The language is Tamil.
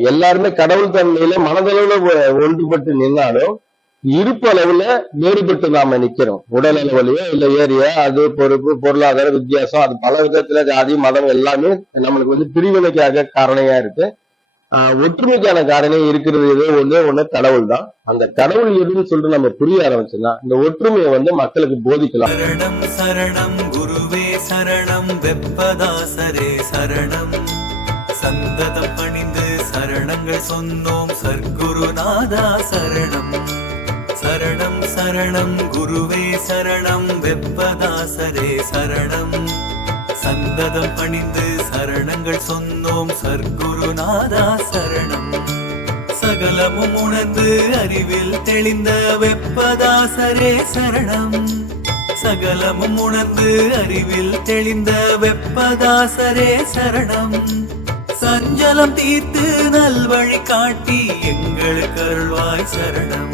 எல்லாருமே கடவுள் தன்மையில மனதளவுல ஒன்றுபட்டு நின்னாலும் இருப்பளவுல வேறுபட்டு நாம நிக்கிறோம். உடல் அளவுலயோ இல்ல ஏரியா அது பொறுப்பு பொருளாதார வித்தியாசம் அது பல விதத்துல ஜாதி மதம் எல்லாமே நம்மளுக்கு வந்து பிரிவினைக்காக காரணையா இருக்கு. ஆஹ் ஒற்றுமைக்கான காரணம் இருக்கிறது ஏதோ ஒண்ணு ஒண்ணு கடவுள் தான் அந்த கடவுள் எதுன்னு சொல்லிட்டு நம்ம புரிய ஆரம்பிச்சோம்னா இந்த ஒற்றுமையை வந்து மக்களுக்கு போதிக்கலாம். சரணம் சரணம் குருவே சரணம் வெப்பதாசரே சரணம். சந்ததம் பணிந்து சரணங்கள் சொன்னோம். சர்க்குருநாதா சரணம். சரணம் சரணம் குருவே சரணம். வெப்பதாசரே சரணம். சந்ததம் பணிந்து சரணங்கள் சொன்னோம். சர்க்குருநாதா சரணம். சகலமும் உணர்ந்து அறிவில் தெளிந்த வெப்பதாசரே சரணம். சகலமும் உணர்ந்து அறிவில் தெளிந்த வெப்பதாசரே சரணம். சஞ்சலம் தீர்த்து நல்வழி காட்டி எங்களுக்கு அருள்வாய் சரணம்.